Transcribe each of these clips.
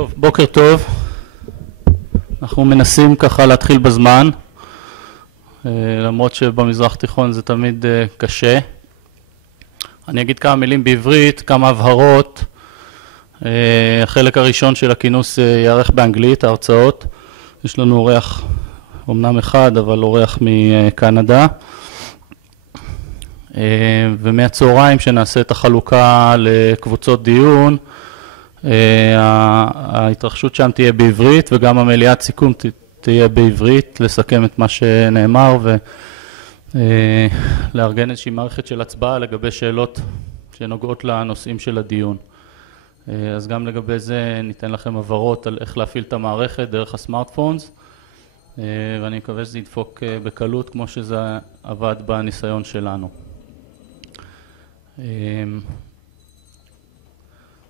טוב, בוקר טוב. אנחנו מנסים ככה להתחיל בזמן, למרות שבמזרח תיכון זה תמיד קשה. אני אגיד כמה מילים בעברית, כמה הבהרות. החלק הראשון של הכינוס יערך באנגלית, ההרצאות. יש לנו אורח, אמנם אחד, אבל אורח מקנדה. ומהצהריים שנעשה את החלוקה לקבוצות דיון, ההתרחשות שם תהיה בעברית, וגם המליאת סיכום תהיה בעברית, לסכם את מה שנאמר ולארגן איזושהי מערכת של הצבעה לגבי שאלות שנוגעות לנושאים של הדיון. אז גם לגבי זה ניתן לכם הבהרות על איך להפעיל את המערכת דרך הסמארטפונס, ואני מקווה שזה ידפוק בקלות כמו שזה עבד בניסיון שלנו.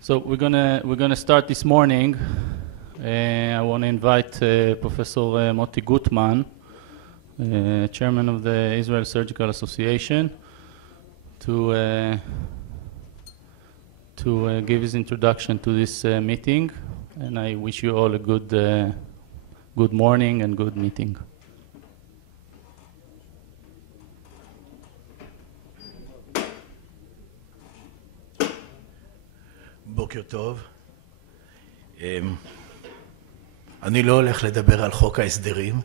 So we're gonna start this morning. I want to invite Professor Moti Gutman, Chairman of the Israel Surgical Association, to give his introduction to this meeting. And I wish you all a good morning and good meeting. בוקר טוב. אני לא הולך לדבר על חוק ההסדרים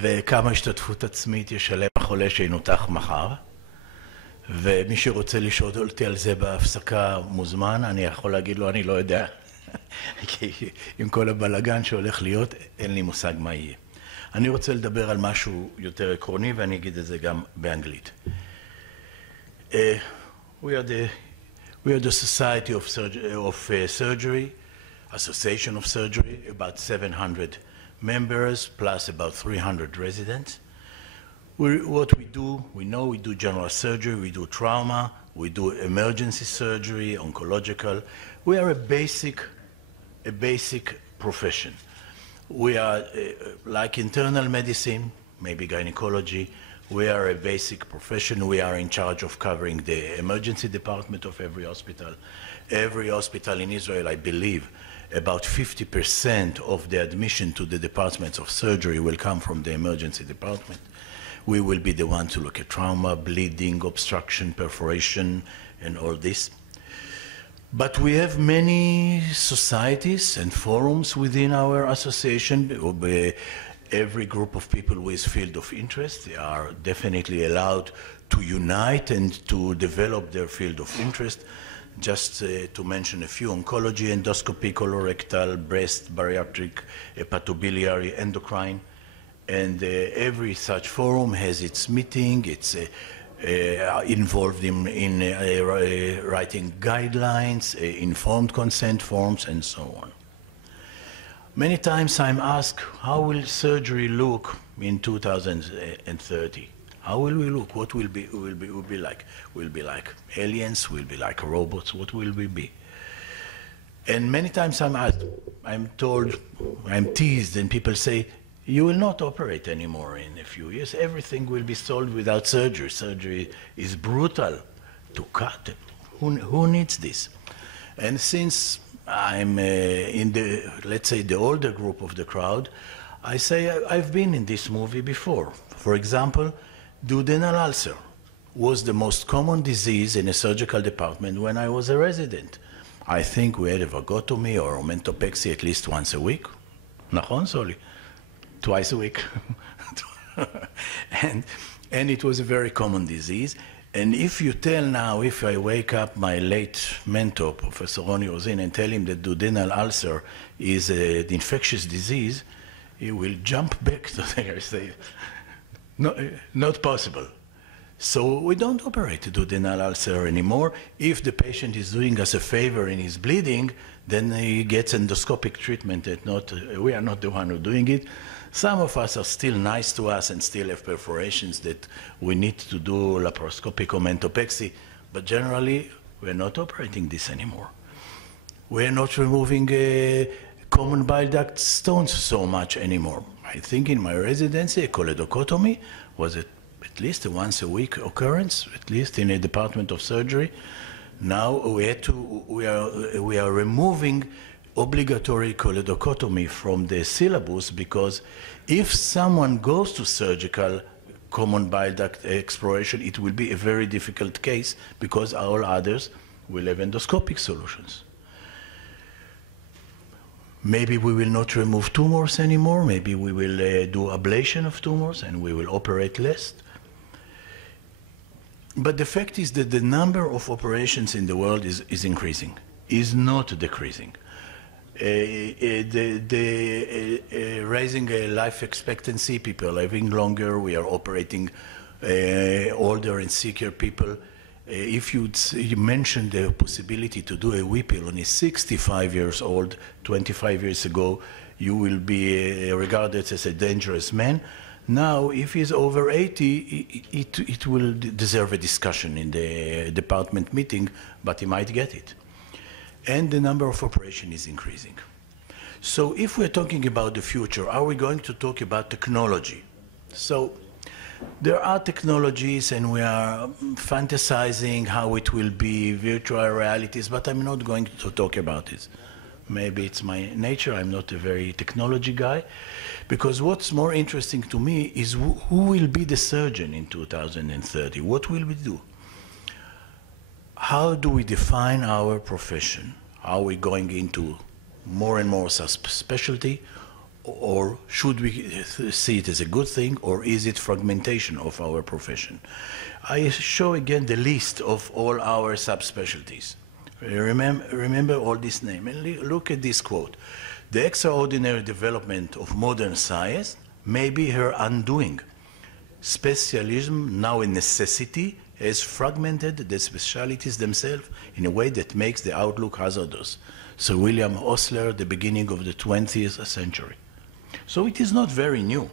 וכמה השתתפות עצמית ישלם החולה שינותח מחר, ומי שרוצה לשאול אותי על זה בהפסקה מוזמן. אני יכול להגיד לו אני לא יודע, כי עם כל הבלגן שהולך להיות אין לי מושג מה יהיה. אני רוצה לדבר על משהו יותר עקרוני ואני אגיד את זה גם באנגלית. We are the Society of Surgery, Association of Surgery, about 700 members, plus about 300 residents. What we do, we know we do general surgery, we do trauma, we do emergency surgery, oncological. We are a basic profession. We are like internal medicine, maybe gynecology. We are a basic profession. We are in charge of covering the emergency department of every hospital. Every hospital in Israel, I believe, about 50% of the admission to the departments of surgery will come from the emergency department. We will be the ones to look at trauma, bleeding, obstruction, perforation, and all this. But we have many societies and forums within our association. Every group of people with field of interest, they are definitely allowed to unite and to develop their field of interest. Just to mention a few: oncology, endoscopy, colorectal, breast, bariatric, hepatobiliary, endocrine. And every such forum has its meeting. It's involved in writing guidelines, informed consent forms, and so on. Many times I'm asked, how will surgery look in 2030? How will we look? What will be like? Will be like aliens? Will be like robots? What will we be? And many times I'm asked, I'm told, I'm teased, and people say, you will not operate anymore in a few years. Everything will be solved without surgery. Surgery is brutal to cut. Who needs this? And since I'm in the, let's say, the older group of the crowd, I say I've been in this movie before. For example, duodenal ulcer was the most common disease in a surgical department when I was a resident. I think we had a vagotomy or omentopexy at least once a week. נכון, Soli? Twice a week. and it was a very common disease. And if you tell now, if I wake up my late mentor, Professor Roni Rosin, and tell him that duodenal ulcer is an infectious disease, he will jump back to there and say, no, not possible. So we don't operate duodenal ulcer anymore. If the patient is doing us a favor and is bleeding, then he gets endoscopic treatment. We are not the one who are doing it. Some of us are still nice to us and still have perforations that we need to do laparoscopic omentopexy, but generally we're not operating this anymore. We're not removing common bile duct stones so much anymore. I think in my residency a choledochotomy was at least a once a week occurrence, at least in a department of surgery. Now we are removing obligatory choledochotomy from the syllabus, because if someone goes to surgical common bile duct exploration, it will be a very difficult case because all others will have endoscopic solutions. Maybe we will not remove tumors anymore. Maybe we will do ablation of tumors and we will operate less. But the fact is that the number of operations in the world is increasing, is not decreasing. Raising life expectancy, people living longer, we are operating older and sicker people. If you mentioned the possibility to do a Whipple when he's 65 years old, 25 years ago, you will be regarded as a dangerous man. Now, if he's over 80, it will deserve a discussion in the department meeting, but he might get it. And the number of operations is increasing. So if we're talking about the future, are we going to talk about technology? So there are technologies and we are fantasizing how it will be, virtual realities, but I'm not going to talk about it. Maybe it's my nature, I'm not a very technology guy, because what's more interesting to me is who will be the surgeon in 2030? What will we do? How do we define our profession? Are we going into more and more subspecialty, or should we see it as a good thing, or is it fragmentation of our profession? I show again the list of all our subspecialties. Remember all this name, and look at this quote. The extraordinary development of modern science may be her undoing. Specialism, now a necessity, has fragmented the specialties themselves in a way that makes the outlook hazardous. Sir William Osler, the beginning of the 20th century. So it is not very new.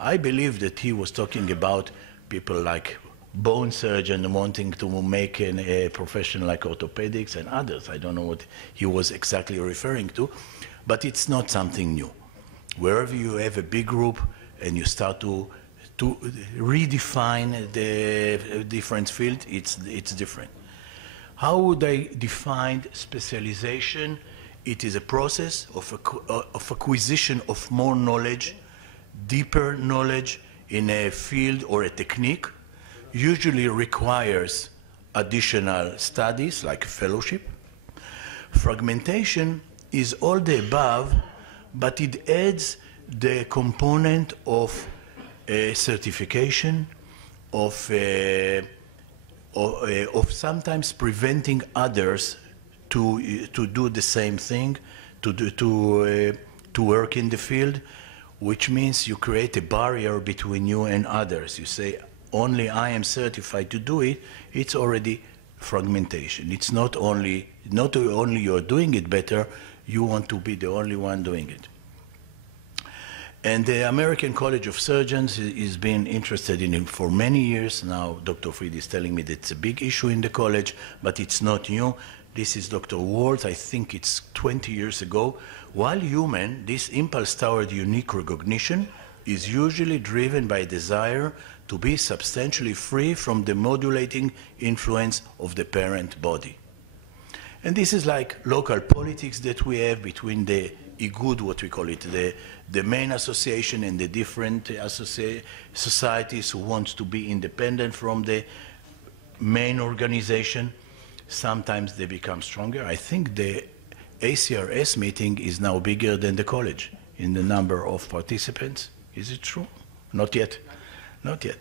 I believe that he was talking about people like bone surgeon wanting to make a profession like orthopedics and others. I don't know what he was exactly referring to, but it's not something new. Wherever you have a big group and you start to redefine the different field, it's different. How would I define specialization? It is a process of acquisition of more knowledge, deeper knowledge in a field or a technique, usually requires additional studies like fellowship. Fragmentation is all the above, but it adds the component of certification, of sometimes preventing others to do the same thing, to work in the field, which means you create a barrier between you and others. You say, only I am certified to do it. It's already fragmentation. It's not only you're doing it better, you want to be the only one doing it. And the American College of Surgeons has been interested in it for many years. Now Dr. Fried is telling me that it's a big issue in the college, but it's not new. This is Dr. Waltz, I think it's 20 years ago. While human, this impulse toward unique recognition is usually driven by a desire to be substantially free from the modulating influence of the parent body. And this is like local politics that we have between the IGUD, what we call it, the main association and the different societies who want to be independent from the main organization. Sometimes they become stronger. I think the ACRS meeting is now bigger than the college in the number of participants. Is it true? Not yet. Not yet.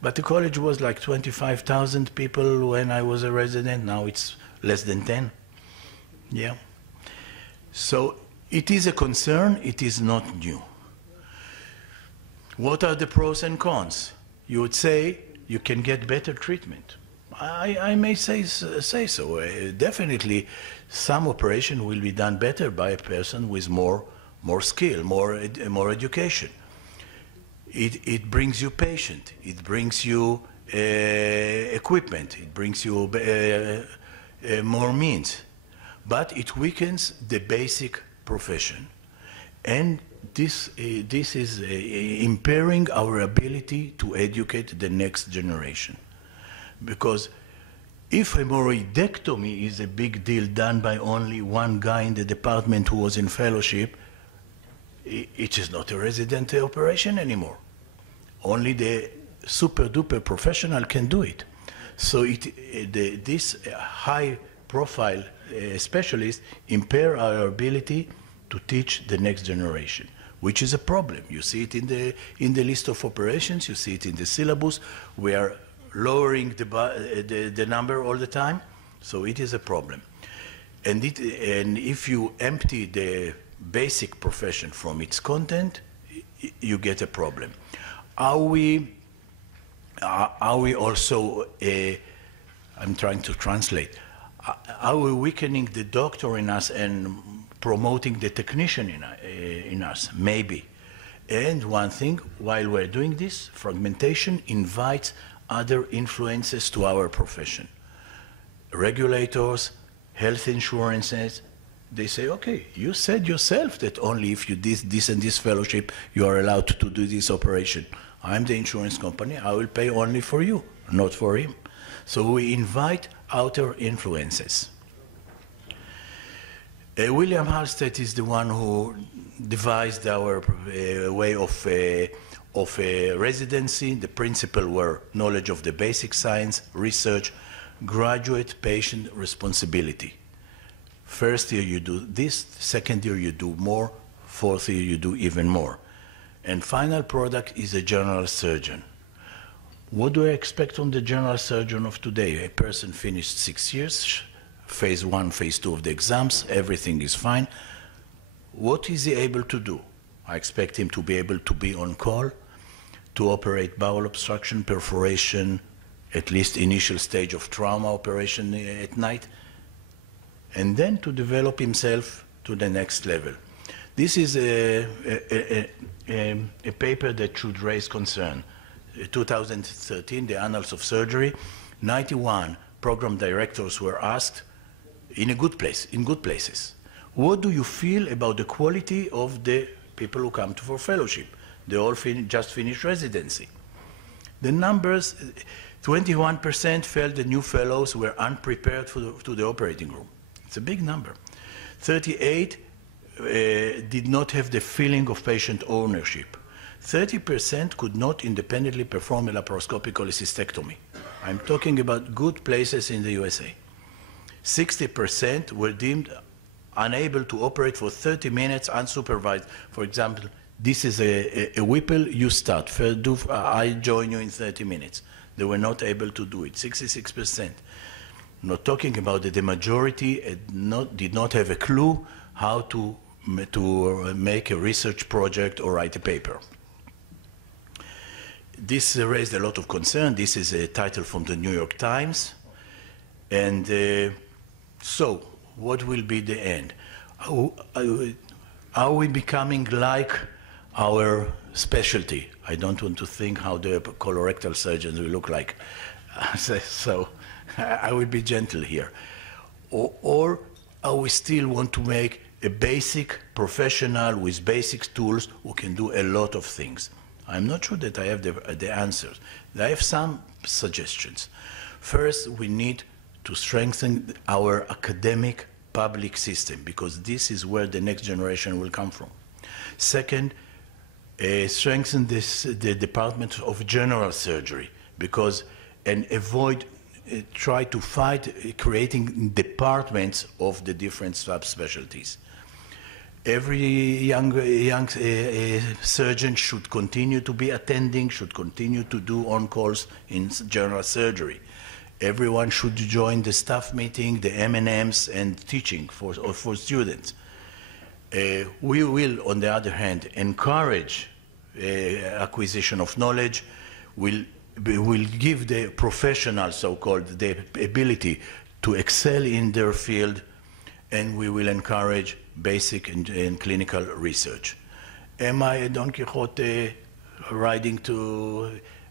But the college was like 25,000 people when I was a resident. Now it's less than 10. Yeah. So it is a concern. It is not new. What are the pros and cons? You would say you can get better treatment. I may say so. Definitely, some operation will be done better by a person with more skill, more education. It brings you patient. It brings you equipment. It brings you more means. But it weakens the basic profession. And this is impairing our ability to educate the next generation. Because If hemorrhoidectomy is a big deal done by only one guy in the department who was in fellowship, it is not a resident operation anymore. Only the super-duper professional can do it. So this high-profile specialist impair our ability to teach the next generation, which is a problem. You see it in the list of operations, you see it in the syllabus. We are lowering the number all the time, so it is a problem. And if you empty the basic profession from its content, you get a problem. Are we also, I'm trying to translate, are we weakening the doctor in us and promoting the technician in us? Maybe. And one thing, while we're doing this, fragmentation invites other influences to our profession. Regulators, health insurances, they say, okay, you said yourself that only if you did this and this fellowship, you are allowed to do this operation. I'm the insurance company, I will pay only for you, not for him. So we invite outer influences. William Halstead is the one who devised our way of residency. The principles were knowledge of the basic science, research, graduate patient responsibility. First year you do this, second year you do more, fourth year you do even more. And final product is a general surgeon. What do I expect from the general surgeon of today? A person finished 6 years, phase 1, phase 2 of the exams, everything is fine. What is he able to do? I expect him to be able to be on call, to operate bowel obstruction, perforation, at least initial stage of trauma operation at night, and then to develop himself to the next level. This is a paper that should raise concern. 2013, the Annals of Surgery, 91 program directors were asked in good places. What do you feel about the quality of the people who come for fellowship? They all just finished residency. The numbers, 21% felt the new fellows were unprepared to the operating room. It's a big number. 38 did not have the feeling of patient ownership. 30% could not independently perform a laparoscopic cholecystectomy. I'm talking about good places in the USA. 60% were deemed unable to operate for 30 minutes unsupervised. For example, this is a Whipple, you start. I join you in 30 minutes. They were not able to do it, 66%. Not talking about that the majority did not have a clue how to make a research project or write a paper. This raised a lot of concern. This is a title from the New York Times. And so, what will be the end? Are we becoming like our specialty? I don't want to think how the colorectal surgeons will look like. So I will be gentle here. Or we still want to make a basic professional with basic tools who can do a lot of things? I'm not sure that I have the answers. I have some suggestions. First, we need to strengthen our academic public system, because this is where the next generation will come from. Second, strengthen the Department of General Surgery, and try to fight creating departments of the different subspecialties. Every young surgeon should continue to be attending, should continue to do on-calls in general surgery. Everyone should join the staff meeting, the M&Ms, and teaching for students. We will, on the other hand, encourage acquisition of knowledge. We'll give the professionals, so-called, the ability to excel in their field, and we will encourage basic and clinical research. Am I a Don Quixote riding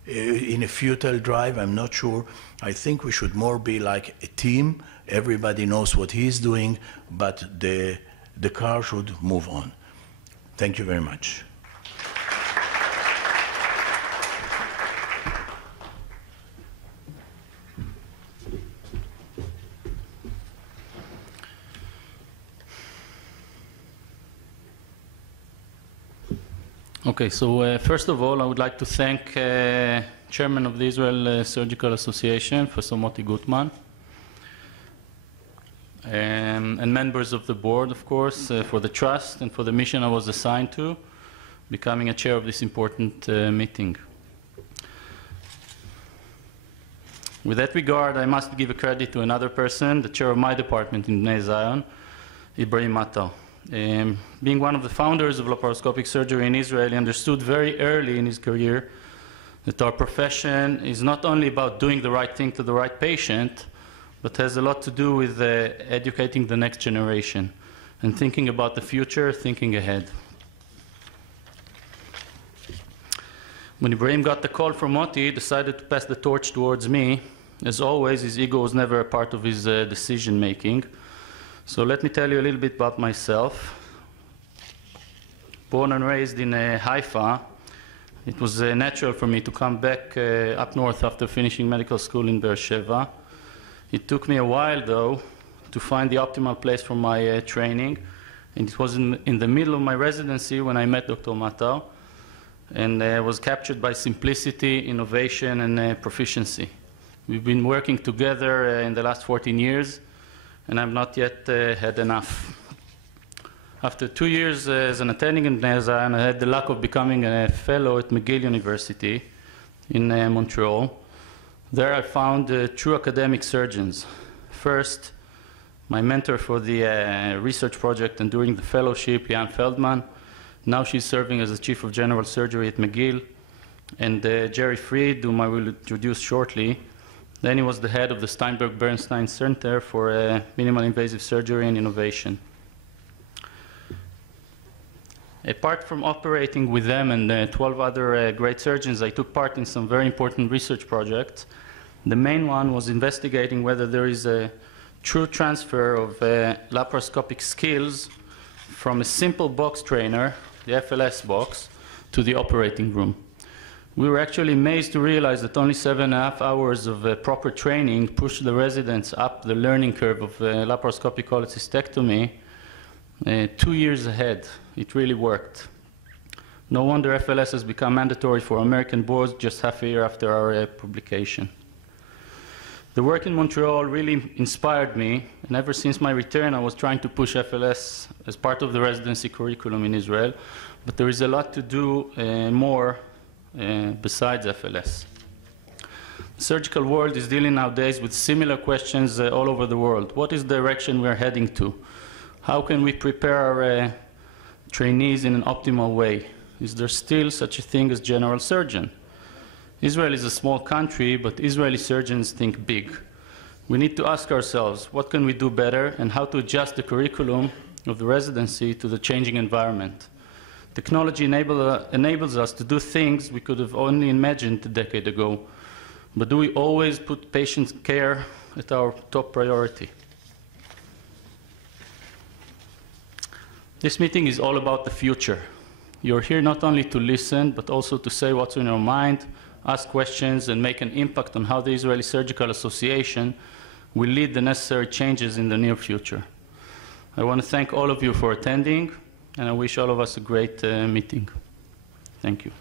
in a futile drive? I'm not sure. I think we should more be like a team. Everybody knows what he's doing, but the car should move on. Thank you very much. Okay, so first of all, I would like to thank Chairman of the Israel Surgical Association, Professor Moti Gutman, and members of the board, of course, for the trust and for the mission I was assigned to, becoming a chair of this important meeting. With that regard, I must give a credit to another person, the chair of my department in Bnei Zion, Ibrahim Attar. Being one of the founders of laparoscopic surgery in Israel, he understood very early in his career that our profession is not only about doing the right thing to the right patient, but has a lot to do with educating the next generation and thinking about the future, thinking ahead. When Ibrahim got the call from Moti, he decided to pass the torch towards me. As always, his ego was never a part of his decision-making. So let me tell you a little bit about myself. Born and raised in Haifa, it was natural for me to come back up north after finishing medical school in Beersheba. It took me a while, though, to find the optimal place for my training. And it was in the middle of my residency when I met Dr. Matar, and was captured by simplicity, innovation, and proficiency. We've been working together in the last 14 years, and I've not yet had enough. After 2 years as an attending in Bnei Zion, I had the luck of becoming a fellow at McGill University in Montreal. There I found true academic surgeons. First, my mentor for the research project and during the fellowship, Jan Feldman. Now she's serving as the Chief of General Surgery at McGill. And Jerry Fried, whom I will introduce shortly. Then he was the head of the Steinberg-Bernstein Center for Minimal Invasive Surgery and Innovation. Apart from operating with them and 12 other great surgeons, I took part in some very important research projects. The main one was investigating whether there is a true transfer of laparoscopic skills from a simple box trainer, the FLS box, to the operating room. We were actually amazed to realize that only 7.5 hours of proper training pushed the residents up the learning curve of laparoscopic cholecystectomy 2 years ahead. It really worked. No wonder FLS has become mandatory for American boards just half a year after our publication. The work in Montreal really inspired me, and ever since my return I was trying to push FLS as part of the residency curriculum in Israel, but there is a lot to do more besides FLS. The surgical world is dealing nowadays with similar questions all over the world. What is the direction we are heading to? How can we prepare our trainees in an optimal way? Is there still such a thing as general surgeon? Israel is a small country, but Israeli surgeons think big. We need to ask ourselves, what can we do better and how to adjust the curriculum of the residency to the changing environment? Technology enables us to do things we could have only imagined a decade ago. But do we always put patient care at our top priority? This meeting is all about the future. You're here not only to listen, but also to say what's in your mind, ask questions, and make an impact on how the Israeli Surgical Association will lead the necessary changes in the near future. I want to thank all of you for attending, and I wish all of us a great meeting. Thank you.